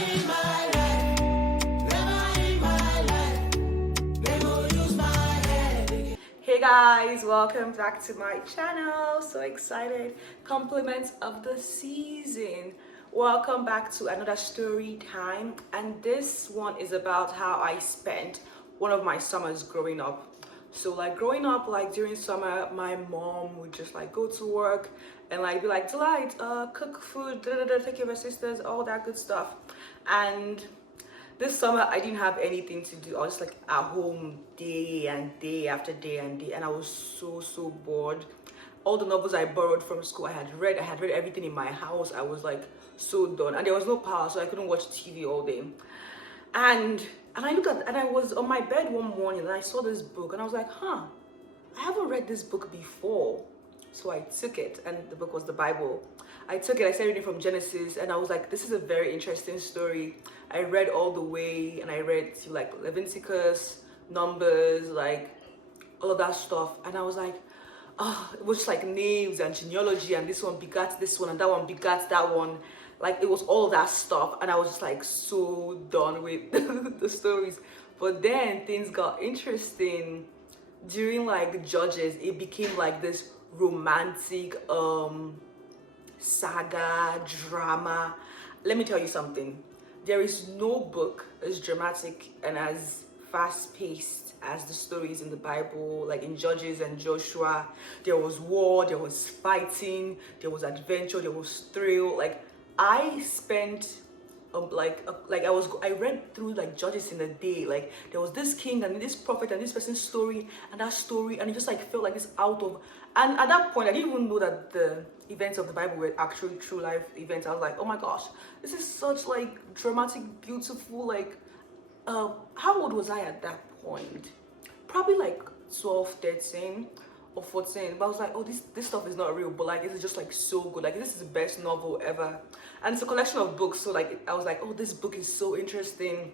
in my life, never in my life, never use my head. Hey guys, welcome back to my channel. So excited. Compliments of the season. Welcome back to another story time, and this one is about how I spent one of my summers growing up. So like growing up, like during summer, my mom would just like go to work and like be like, Delight, cook food, take care of your sisters, all that good stuff. And this summer I didn't have anything to do. I was just like at home day and day after day and day, and I was so bored. All the novels I borrowed from school I had read everything in my house. I was like so done, and there was no power, so I couldn't watch TV all day. And I looked at, and I was on my bed one morning and I saw this book and I was like, I haven't read this book before. So I took it, and the book was the Bible. I took it, I started reading from Genesis, and I was like, this is a very interesting story. I read all the way, and I read to like Leviticus, Numbers, like all of that stuff. And I was like, it was just like names and genealogy, and this one begat this one, and that one begat that one. Like it was all that stuff, and I was just like so done with the stories. But then things got interesting. During like Judges, it became like this romantic saga drama. Let me tell you something. There is no book as dramatic and as fast-paced as the stories in the Bible. Like in Judges and Joshua, there was war, there was fighting, there was adventure, there was thrill. Like I spent I read through like Judges in a day. Like there was this king and this prophet and this person's story and that story, and it just like felt like this out of. And at that point I didn't even know that the events of the Bible were actually true life events. I was like, oh my gosh, this is such like dramatic, beautiful, like how old was I at that point? Probably like 12, 13 or 14. But I was like, oh, this stuff is not real, but like it's just like so good. Like this is the best novel ever, and it's a collection of books. So like I was like, oh, this book is so interesting.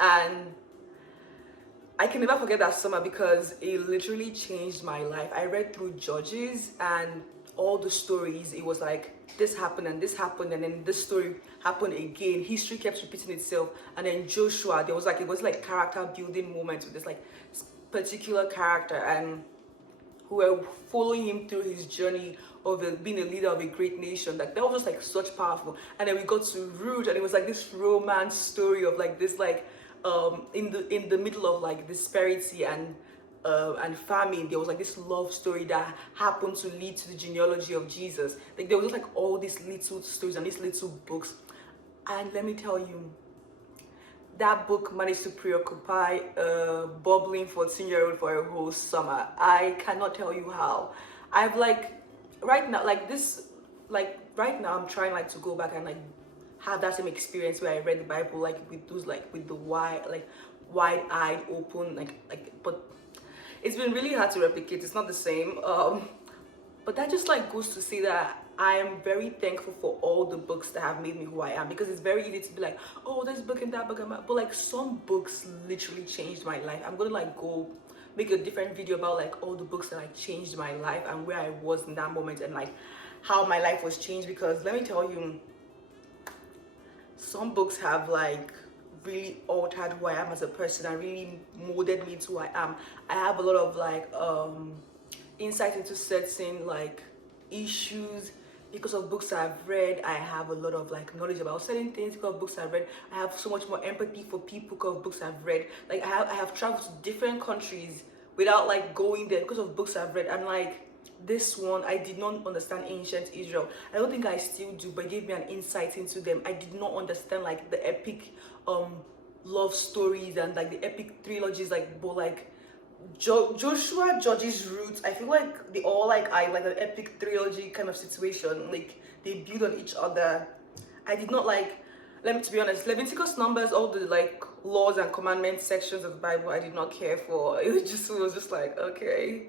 And I can never forget that summer because it literally changed my life. I read through Judges and all the stories. It was like this happened and this happened, and then this story happened again. History kept repeating itself. And then Joshua, it was like character building moments with this like particular character, and who were following him through his journey of being a leader of a great nation. Like that was just like such powerful. And then we got to Ruth, and it was like this romance story of like this like in the middle of like disparity and famine. There was like this love story that happened to lead to the genealogy of Jesus. Like there was just like all these little stories and these little books. And let me tell you, that book managed to preoccupy a bubbling 14-year-old for a whole summer. I cannot tell you how. I've like right now right now I'm trying like to go back and like have that same experience where I read the Bible like with those like with the wide-eyed open but it's been really hard to replicate. It's not the same. But that just like goes to say that I am very thankful for all the books that have made me who I am, because it's very easy to be like, oh, this book and that book, but like some books literally changed my life. I'm gonna like go make a different video about like all the books that like changed my life and where I was in that moment and like how my life was changed. Because let me tell you, some books have like really altered who I am as a person and really molded me to who I am. I have a lot of like insight into certain like issues because of books I've read. I have a lot of like knowledge about certain things because of books I've read. I have so much more empathy for people because of books I've read. Like I have traveled to different countries without like going there because of books I've read. And like this one, I did not understand ancient Israel. I don't think I still do, but it gave me an insight into them. I did not understand like the epic love stories and like the epic trilogies, like but like Joshua, Judges, Ruth, I feel like they all like an epic trilogy kind of situation. Like they build on each other. I did not like, let me to be honest, Leviticus, Numbers, all the like laws and commandments sections of the Bible I did not care for. It was just like, okay.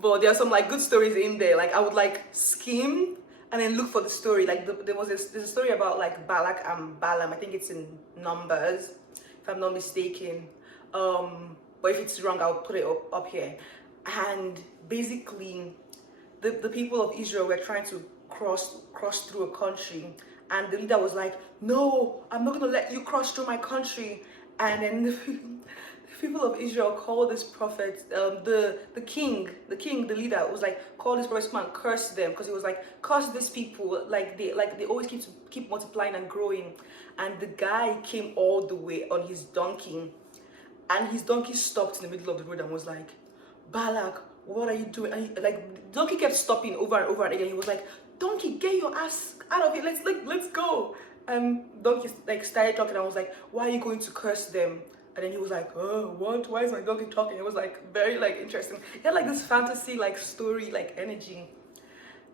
But there are some like good stories in there. Like I would like skim and then look for the story. Like there's a story about like Balak and Balaam. I think it's in Numbers, if I'm not mistaken. But if it's wrong, I'll put it up here. And basically, the people of Israel were trying to cross through a country, and the leader was like, no, I'm not gonna let you cross through my country. And then the people of Israel called this prophet, the leader was like, call this prophet, come and curse them, because he was like, curse these people, like they always keep multiplying and growing. And the guy came all the way on his donkey, and his donkey stopped in the middle of the road and was like, Balak, what are you doing? And like, the donkey kept stopping over and over and again. He was like, donkey, get your ass out of here, let's go. And donkey like started talking, and I was like, why are you going to curse them? And then he was like, oh, what? Why is my donkey talking? It was like very like interesting. He had like this fantasy like story like energy.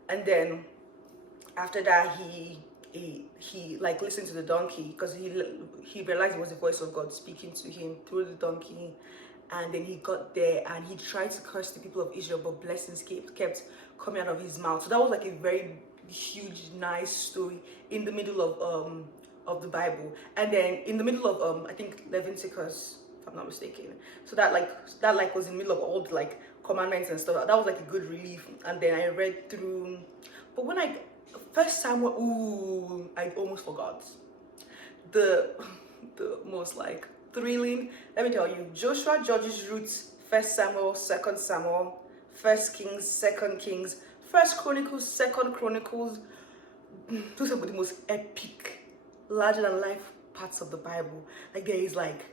And then after that, he like listened to the donkey, because he realized it was the voice of God speaking to him through the donkey. And then he got there and he tried to curse the people of Israel, but blessings kept coming out of his mouth. So that was like a very huge, nice story in the middle of the Bible. And then in the middle of I think Leviticus, if I'm not mistaken. So that was in the middle of all the like commandments and stuff. That was like a good relief. And then I read through, but when First Samuel, ooh, I almost forgot the most like thrilling. Let me tell you, Joshua, Judges, Ruth, First Samuel, Second Samuel, First Kings, Second Kings, First Chronicles, Second Chronicles. Those are the most epic, larger than life parts of the Bible. Like there is like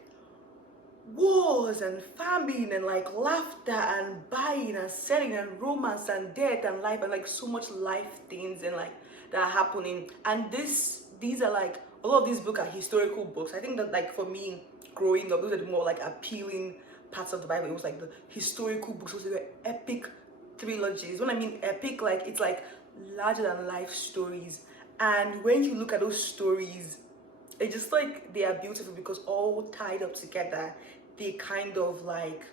wars and famine and like laughter and buying and selling and romance and death and life and like so much life things and like that are happening. And these are like, a lot of these books are historical books. I think that like for me growing up, those are the more like appealing parts of the Bible. It was like the historical books, those were epic trilogies. When I mean epic, like it's like larger than life stories. And when you look at those stories, it's just like they are beautiful because all tied up together, they kind of like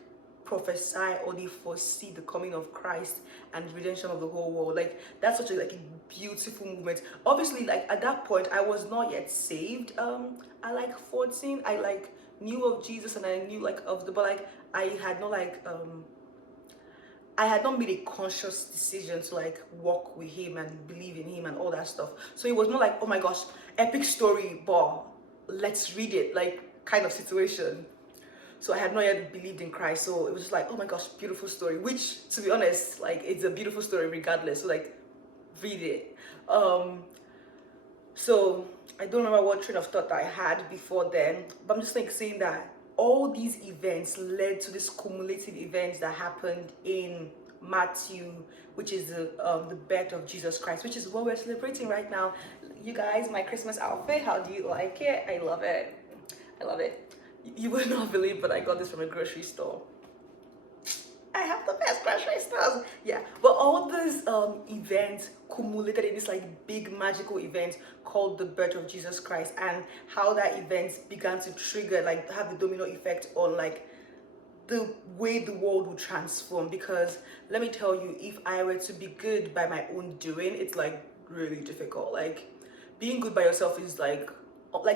prophesy or they foresee the coming of Christ and redemption of the whole world. Like that's such a like a beautiful movement. Obviously, like at that point, I was not yet saved. I like 14. I like knew of Jesus and I knew like of the, but like I had not made a conscious decision to like walk with him and believe in him and all that stuff. So it was not like, oh my gosh, epic story, but let's read it, like kind of situation. So I had not yet believed in Christ. So it was just like, oh my gosh, beautiful story, which to be honest, like it's a beautiful story regardless. So like read it. So I don't remember what train of thought I had before then, but I'm just like saying that all these events led to this cumulative events that happened in Matthew, which is the birth of Jesus Christ, which is what we're celebrating right now. You guys, my Christmas outfit, how do you like it? I love it. I love it. You would not believe, but I got this from a grocery store. I have the best grocery stores. Yeah, but all these events cumulated in this like big magical event called the birth of Jesus Christ, and how that event began to trigger, like have the domino effect on like the way the world will transform. Because let me tell you, if I were to be good by my own doing, it's like really difficult. Like being good by yourself is like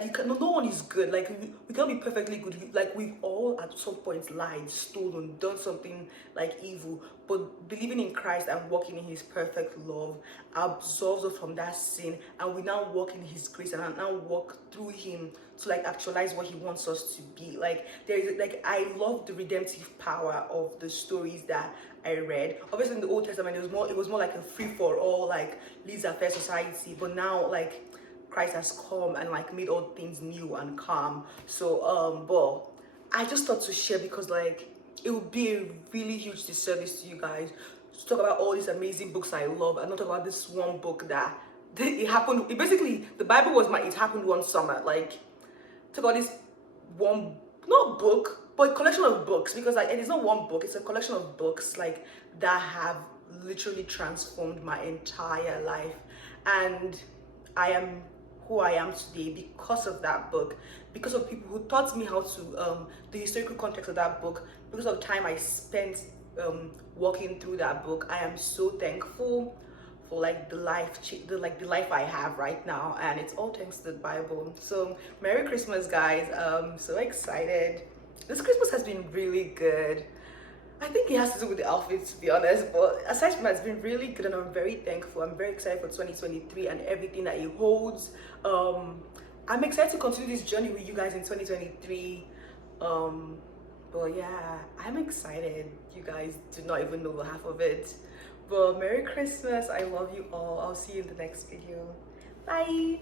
you can, no one is good. Like we can't be perfectly good. Like we've all at some point lied, stolen, done something like evil, but believing in Christ and walking in his perfect love absolves us from that sin, and we now walk in his grace and now walk through him to like actualize what he wants us to be. Like there is like, I love the redemptive power of the stories that I read. Obviously in the Old Testament it was more like a free for all, like laissez-faire society, but now like Christ has come and like made all things new and calm. So but I just thought to share because like it would be a really huge disservice to you guys to talk about all these amazing books I love and not talk about this one book that it happened. It basically, the Bible was it happened one summer. Like talk about this one, not book, but a collection of books, because like it is not one book, it's a collection of books like that have literally transformed my entire life. And I am who I am today because of that book, because of people who taught me how to the historical context of that book, because of time I spent walking through that book. I am so thankful for like the life I have right now, and it's all thanks to the Bible. So Merry Christmas, guys. So excited. This Christmas has been really good. I think it has to do with the outfits, to be honest. But aside from that, it's been really good, and I'm very thankful. I'm very excited for 2023 and everything that it holds. I'm excited to continue this journey with you guys in 2023. But yeah, I'm excited. You guys do not even know the half of it. But Merry Christmas. I love you all. I'll see you in the next video. Bye.